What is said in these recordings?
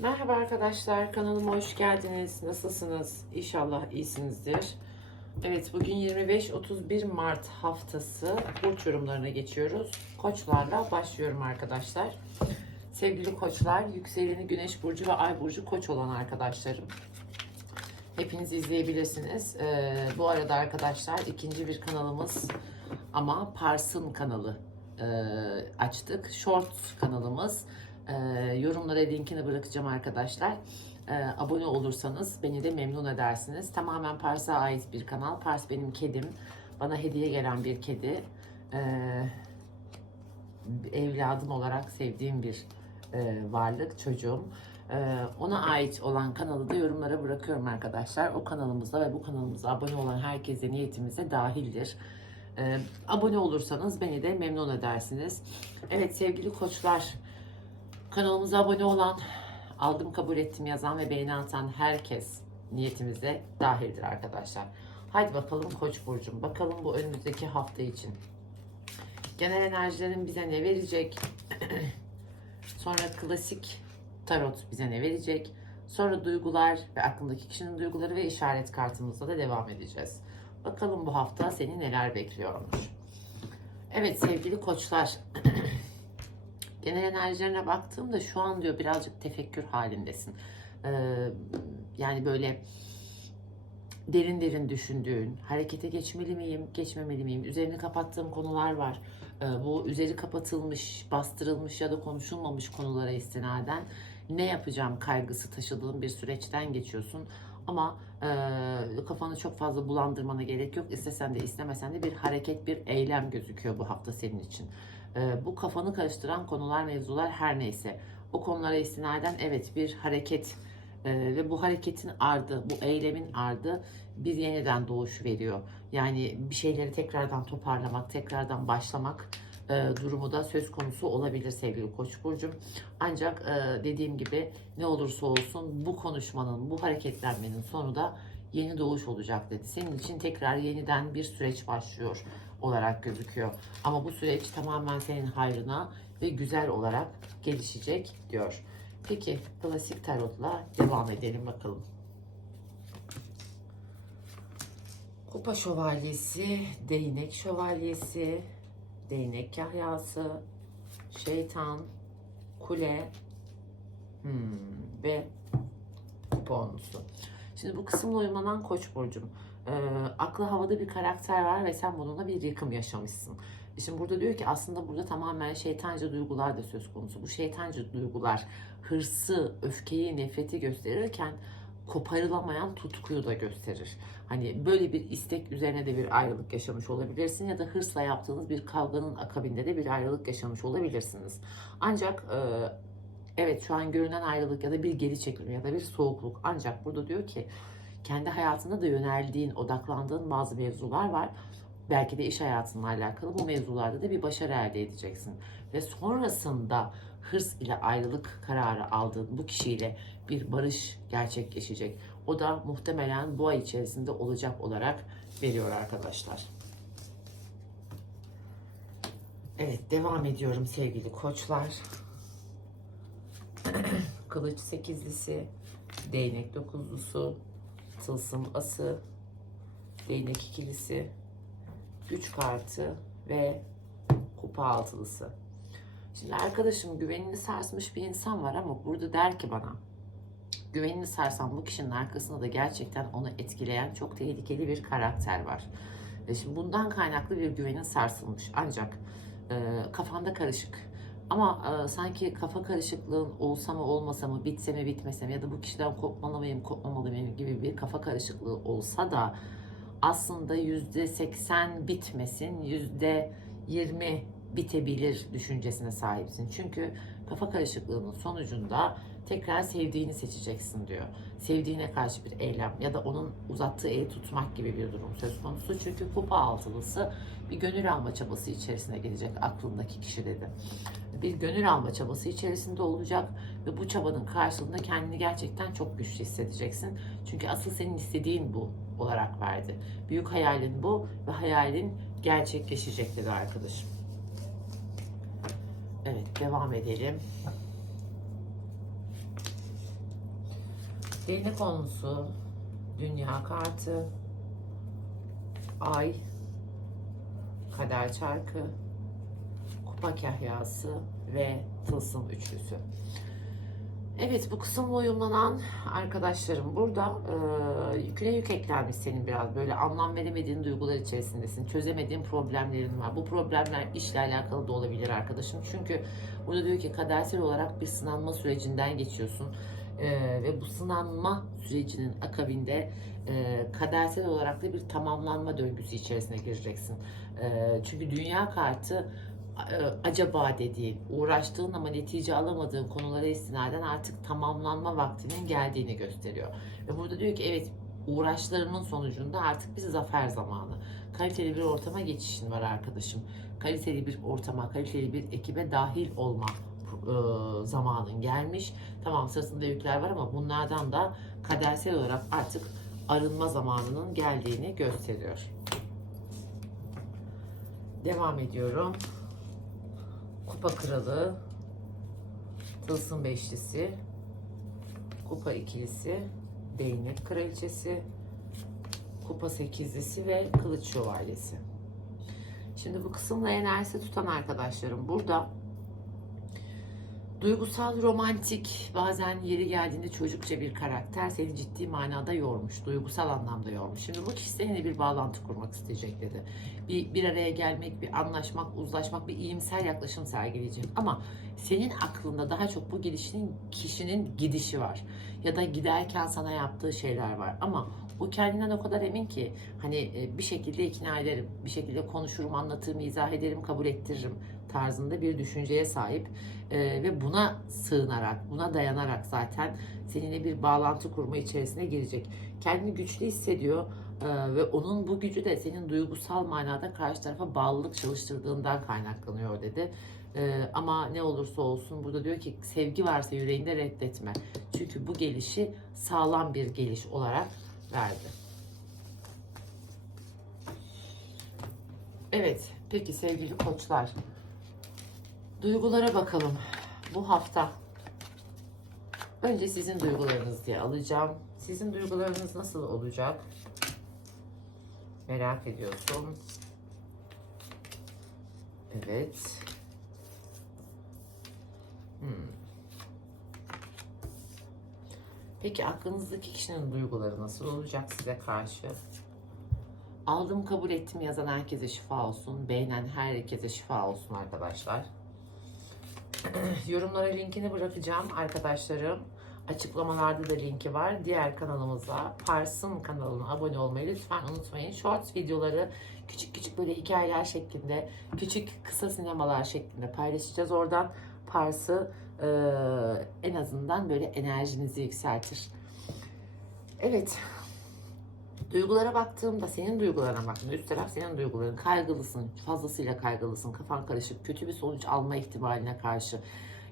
Merhaba arkadaşlar, kanalıma hoş geldiniz. Nasılsınız? İnşallah iyisinizdir. Evet, bugün 25-31 Mart haftası burç yorumlarına geçiyoruz. Koçlarla başlıyorum arkadaşlar. Sevgili koçlar, yükseleni Güneş Burcu ve Ay Burcu koç olan arkadaşlarım. Hepiniz izleyebilirsiniz. Ee, bu arada arkadaşlar ikinci bir kanalımız ama Pars'ın kanalı e, açtık. Short kanalımız. E, yorumlara linkini bırakacağım arkadaşlar. E, abone olursanız beni de memnun edersiniz. Tamamen Pars'a ait bir kanal. Pars benim kedim. Bana hediye gelen bir kedi. E, evladım olarak sevdiğim bir e, varlık, çocuğum. E, ona ait olan kanalı da yorumlara bırakıyorum arkadaşlar. O kanalımıza ve bu kanalımıza abone olan herkese niyetimize dahildir. E, abone olursanız beni de memnun edersiniz. Evet sevgili koçlar, kanalımıza abone olan, aldım kabul ettim yazan ve beğeni atan herkes niyetimize dahildir arkadaşlar. Haydi bakalım Koç burcum. Bakalım bu önümüzdeki hafta için. Genel enerjilerin bize ne verecek? Sonra klasik tarot bize ne verecek? Sonra duygular ve aklındaki kişinin duyguları ve işaret kartımızla da devam edeceğiz. Bakalım bu hafta seni neler bekliyormuş. Evet sevgili koçlar. Genel enerjilerine baktığımda şu an diyor birazcık tefekkür halindesin. Ee, yani böyle derin derin düşündüğün, harekete geçmeli miyim, geçmemeli miyim, üzerini kapattığım konular var. Ee, bu üzeri kapatılmış, bastırılmış ya da konuşulmamış konulara istinaden ne yapacağım kaygısı taşıdığın bir süreçten geçiyorsun. Ama e, kafanı çok fazla bulandırmana gerek yok. İstesen de istemesen de bir hareket, bir eylem gözüküyor bu hafta senin için. E, bu kafanı karıştıran konular, mevzular her neyse. O konulara istinaden evet bir hareket e, ve bu hareketin ardı, bu eylemin ardı bir yeniden doğuş veriyor. Yani bir şeyleri tekrardan toparlamak, tekrardan başlamak e, durumu da söz konusu olabilir sevgili Koç burcum. Ancak e, dediğim gibi ne olursa olsun bu konuşmanın, bu hareketlenmenin sonu da yeni doğuş olacak dedi. Senin için tekrar yeniden bir süreç başlıyor olarak gözüküyor. Ama bu süreç tamamen senin hayrına ve güzel olarak gelişecek diyor. Peki klasik tarotla devam edelim bakalım. Kupa şövalyesi, değnek şövalyesi, değnek kahyası, şeytan, kule hmm, ve kupa. Şimdi bu kısımla uyumlanan koç burcum. Ee, aklı havada bir karakter var ve sen bununla bir yıkım yaşamışsın. Şimdi burada diyor ki aslında burada tamamen şeytanca duygular da söz konusu. Bu şeytanca duygular hırsı, öfkeyi, nefreti gösterirken koparılamayan tutkuyu da gösterir. Hani böyle bir istek üzerine de bir ayrılık yaşamış olabilirsin ya da hırsla yaptığınız bir kavganın akabinde de bir ayrılık yaşamış olabilirsiniz. Ancak e, evet şu an görünen ayrılık ya da bir geri çekilme ya da bir soğukluk ancak burada diyor ki kendi hayatında da yöneldiğin, odaklandığın bazı mevzular var. Belki de iş hayatınla alakalı bu mevzularda da bir başarı elde edeceksin. Ve sonrasında hırs ile ayrılık kararı aldığın bu kişiyle bir barış gerçekleşecek. O da muhtemelen bu ay içerisinde olacak olarak veriyor arkadaşlar. Evet devam ediyorum sevgili koçlar. Kılıç sekizlisi, değnek dokuzlusu, tılsım ası, değnek ikilisi, güç kartı ve kupa altılısı. Şimdi arkadaşım güvenini sarsmış bir insan var ama burada der ki bana güvenini sarsan bu kişinin arkasında da gerçekten onu etkileyen çok tehlikeli bir karakter var. Şimdi bundan kaynaklı bir güvenin sarsılmış ancak e, kafanda karışık. Ama e, sanki kafa karışıklığın olsa mı olmasa mı, bitse mi bitmese mi ya da bu kişiden kopmalı mıyım, kopmamalı mıyım gibi bir kafa karışıklığı olsa da aslında yüzde seksen bitmesin, yüzde yirmi bitebilir düşüncesine sahipsin. Çünkü kafa karışıklığının sonucunda tekrar sevdiğini seçeceksin diyor. Sevdiğine karşı bir eylem ya da onun uzattığı eli tutmak gibi bir durum söz konusu. Çünkü kupa altılısı bir gönül alma çabası içerisine gelecek aklındaki kişi dedi. Bir gönül alma çabası içerisinde olacak ve bu çabanın karşılığında kendini gerçekten çok güçlü hissedeceksin. Çünkü asıl senin istediğin bu olarak verdi. Büyük hayalin bu ve hayalin gerçekleşecek dedi arkadaşım. Evet devam edelim. Değnek konusu, dünya kartı, ay, kader çarkı, kupa kahyası ve tılsım üçlüsü. Evet bu kısımla uyumlanan arkadaşlarım burada e, yüküne yük eklenmiş senin biraz böyle anlam veremediğin duygular içerisindesin. Çözemediğin problemlerin var. Bu problemler işle alakalı da olabilir arkadaşım. Çünkü burada diyor ki kadersel olarak bir sınanma sürecinden geçiyorsun. E, ve bu sınanma sürecinin akabinde e, kadersel olarak da bir tamamlanma döngüsü içerisine gireceksin. E, çünkü dünya kartı e, acaba dediğin, uğraştığın ama netice alamadığın konulara istinaden artık tamamlanma vaktinin geldiğini gösteriyor. Ve burada diyor ki evet uğraşlarının sonucunda artık bir zafer zamanı. Kaliteli bir ortama geçişin var arkadaşım. Kaliteli bir ortama, kaliteli bir ekibe dahil olma e, zamanın gelmiş. Tamam sırtında yükler var ama bunlardan da kadersel olarak artık arınma zamanının geldiğini gösteriyor. Devam ediyorum. Kupa kralı, tılsım beşlisi, kupa ikilisi, değnek kraliçesi, kupa sekizlisi ve kılıç şövalyesi. Şimdi bu kısımla enerjisi tutan arkadaşlarım burada duygusal, romantik, bazen yeri geldiğinde çocukça bir karakter seni ciddi manada yormuş, duygusal anlamda yormuş. Şimdi bu kişi seninle bir bağlantı kurmak isteyecek dedi. Bir, bir araya gelmek, bir anlaşmak, uzlaşmak, bir iyimser yaklaşım sergileyecek. Ama senin aklında daha çok bu gidişinin kişinin gidişi var. Ya da giderken sana yaptığı şeyler var. Ama o kendinden o kadar emin ki hani e, bir şekilde ikna ederim, bir şekilde konuşurum, anlatırım, izah ederim, kabul ettiririm tarzında bir düşünceye sahip Ee, ve buna sığınarak, buna dayanarak zaten seninle bir bağlantı kurma içerisine girecek. Kendini güçlü hissediyor ee, ve onun bu gücü de senin duygusal manada karşı tarafa bağlılık çalıştırdığından kaynaklanıyor dedi. Ee, ama ne olursa olsun burada diyor ki sevgi varsa yüreğinde reddetme. Çünkü bu gelişi sağlam bir geliş olarak verdi. Evet, peki sevgili koçlar. Duygulara bakalım. Bu hafta. Önce sizin duygularınız diye alacağım. Sizin duygularınız nasıl olacak? Merak ediyorsun. Evet. Hmm. Peki aklınızdaki kişinin duyguları nasıl olacak size karşı? Aldım kabul ettim yazan herkese şifa olsun. Beğenen herkese şifa olsun arkadaşlar. Yorumlara linkini bırakacağım arkadaşlarım. Açıklamalarda da linki var. Diğer kanalımıza, Pars'ın kanalına abone olmayı lütfen unutmayın. Shorts videoları küçük küçük böyle hikayeler şeklinde, küçük kısa sinemalar şeklinde paylaşacağız. Oradan Pars'ı e, en azından böyle enerjinizi yükseltir. Evet. Duygulara baktığımda senin duygularına baktığımda üst taraf senin duyguların. Kaygılısın, fazlasıyla kaygılısın, kafan karışık, kötü bir sonuç alma ihtimaline karşı.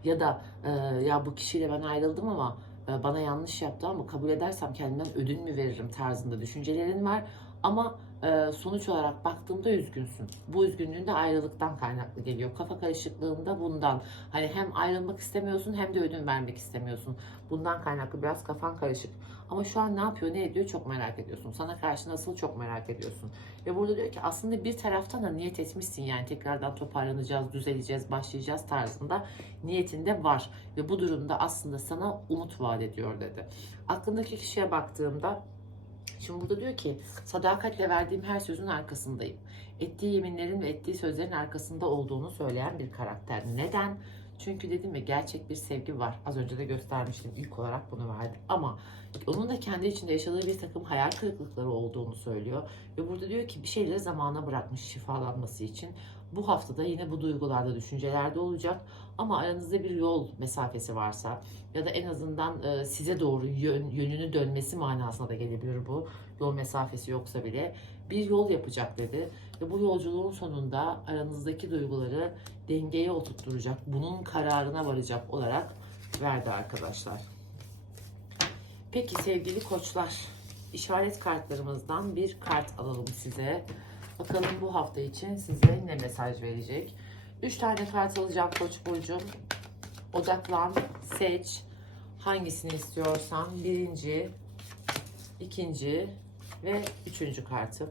Ya da e, ya bu kişiyle ben ayrıldım ama bana yanlış yaptı ama kabul edersem kendimden ödün mü veririm tarzında düşüncelerin var. Ama e, sonuç olarak baktığımda üzgünsün. Bu üzgünlüğün de ayrılıktan kaynaklı geliyor. Kafa karışıklığında bundan. Hani hem ayrılmak istemiyorsun hem de ödün vermek istemiyorsun. Bundan kaynaklı biraz kafan karışık. Ama şu an ne yapıyor, ne ediyor çok merak ediyorsun. Sana karşı nasıl çok merak ediyorsun. Ve burada diyor ki aslında bir taraftan da niyet etmişsin yani tekrardan toparlanacağız, düzeleceğiz, başlayacağız tarzında niyetinde var. Ve bu durumda aslında sana umut vaat ediyor dedi. Aklındaki kişiye baktığımda Şimdi burada diyor ki sadakatle verdiğim her sözün arkasındayım. Ettiği yeminlerin ve ettiği sözlerin arkasında olduğunu söyleyen bir karakter. Neden? Çünkü dedim ya gerçek bir sevgi var. Az önce de göstermiştim. İlk olarak bunu verdi. Ama onun da kendi içinde yaşadığı bir takım hayal kırıklıkları olduğunu söylüyor. Ve burada diyor ki bir şeyleri zamana bırakmış şifalanması için. Bu haftada yine bu duygularda, düşüncelerde olacak. Ama aranızda bir yol mesafesi varsa ya da en azından e, size doğru yön, yönünü dönmesi manasına da gelebilir bu. Yol mesafesi yoksa bile bir yol yapacak dedi. Ve bu yolculuğun sonunda aranızdaki duyguları dengeye oturtturacak, bunun kararına varacak olarak verdi arkadaşlar. Peki sevgili koçlar, işaret kartlarımızdan bir kart alalım size. Bakalım bu hafta için size ne mesaj verecek? 3 tane kart alacağım Koç burcum. Odaklan, seç. Hangisini istiyorsan birinci, ikinci ve üçüncü kartım.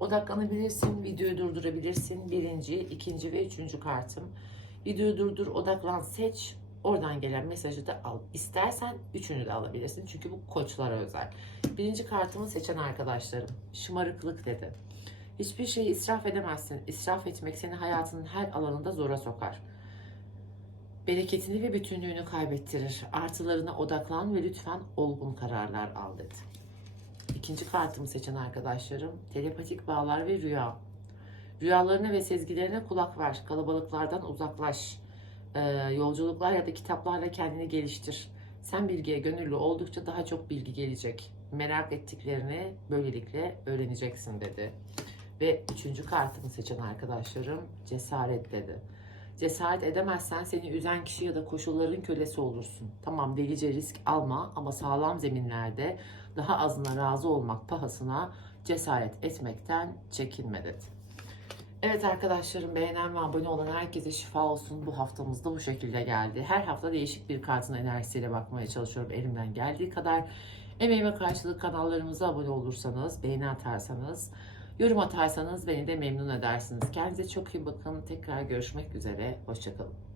Odaklanabilirsin, videoyu durdurabilirsin. Birinci, ikinci ve üçüncü kartım. Videoyu durdur, odaklan, seç. Oradan gelen mesajı da al. İstersen üçünü de alabilirsin. Çünkü bu koçlara özel. Birinci kartımı seçen arkadaşlarım. Şımarıklık dedi. Hiçbir şeyi israf edemezsin. İsraf etmek seni hayatının her alanında zora sokar. Bereketini ve bütünlüğünü kaybettirir. Artılarına odaklan ve lütfen olgun kararlar al dedi. İkinci kartımı seçen arkadaşlarım telepatik bağlar ve rüya. Rüyalarına ve sezgilerine kulak ver. Kalabalıklardan uzaklaş. Ee, yolculuklar ya da kitaplarla kendini geliştir. Sen bilgiye gönüllü oldukça daha çok bilgi gelecek. Merak ettiklerini böylelikle öğreneceksin dedi. Ve üçüncü kartımı seçen arkadaşlarım cesaret dedi. Cesaret edemezsen seni üzen kişi ya da koşulların kölesi olursun. Tamam delice risk alma ama sağlam zeminlerde daha azına razı olmak pahasına cesaret etmekten çekinme dedi. Evet arkadaşlarım beğenen ve abone olan herkese şifa olsun. Bu haftamızda bu şekilde geldi. Her hafta değişik bir kartın enerjisiyle bakmaya çalışıyorum elimden geldiği kadar. Emeğime karşılık kanallarımıza abone olursanız, beğeni atarsanız, yorum atarsanız beni de memnun edersiniz. Kendinize çok iyi bakın. Tekrar görüşmek üzere. Hoşçakalın.